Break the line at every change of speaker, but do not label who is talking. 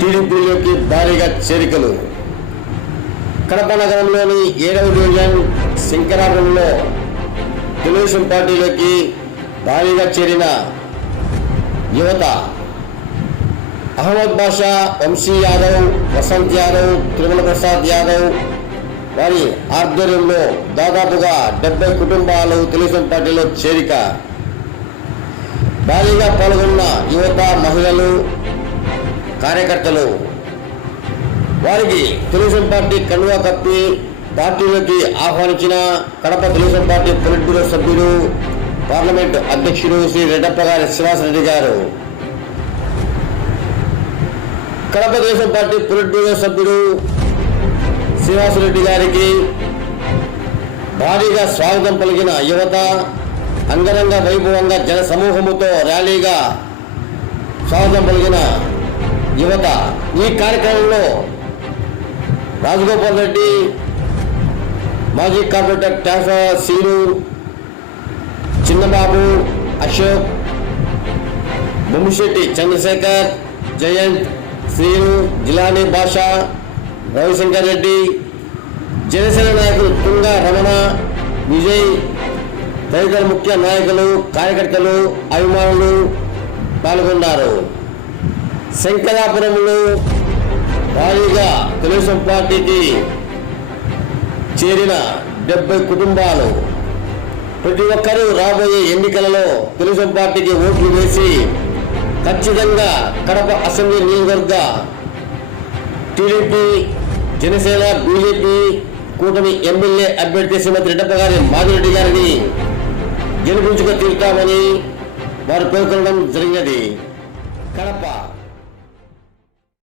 టీడీపీలోకి భారీగా చేరికలు. కడప నగరంలోని ఏడవ డివిజన్ శంకరాపురంలో తెలుగుదేశం పార్టీలోకి భారీగా చేరిన యువత. అహ్మద్ బాషా వంశీ యాదవ్ వసంత్ యాదవ్ త్రిమల ప్రసాద్ యాదవ్ వారి ఆధ్వర్యంలో దాదాపుగా డెబ్బై కుటుంబాలు తెలుగుదేశం పార్టీలో చేరిక. భారీగా పాల్గొన్న యువత మహిళలు కార్యకర్తలు. వారికి తెలుగుదేశం పార్టీ కండువా కప్పి పార్టీలోకి ఆహ్వానించిన Kadapa Telugu Desam party polit bureau సభ్యులు పార్లమెంట్ అధ్యక్షుడు శ్రీ రెడ్డప్ప గారి శ్రీనివాసరెడ్డి గారు. Kadapa Telugu Desam party polit bureau సభ్యుడు శ్రీనివాసరెడ్డి గారికి భారీగా స్వాగతం పలికిన యువత అంగరంగ వైభవంగా జన సమూహముతో ర్యాలీగా స్వాగతం పలికిన యువత ఈ కార్యక్రమంలో రాజగోపాల్ రెడ్డి మాజీ కార్పొరేటర్ ట్యాసా సీను చిన్నబాబు అశోక్ బొమ్మిశెట్టి చంద్రశేఖర్ జయంత్ శ్రీను జిలానీ భాష రవిశంకర్ రెడ్డి జనసేన నాయకులు తుంగ రమణ విజయ్ తదితర ముఖ్య నాయకులు కార్యకర్తలు అభిమానులు పాల్గొన్నారు. శంకరాపురంలో భారీగా తెలుగుదేశం పార్టీకి చేరిన డెబ్బై కుటుంబాలు. ప్రతి ఒక్కరూ రాబోయే ఎన్నికలలో తెలుగుదేశం పార్టీకి ఓట్లు వేసి ఖచ్చితంగా కడప అసెంబ్లీ నియోజకవర్గ టీడీపీ జనసేన బీజేపీ కూటమి ఎమ్మెల్యే అభ్యర్థి శ్రీమతి రెడ్డప్ప గారి మాదిరెడ్డి గారిని గెలిపించుకు తీరుతామని వారు పేర్కొనడం జరిగినది. కడప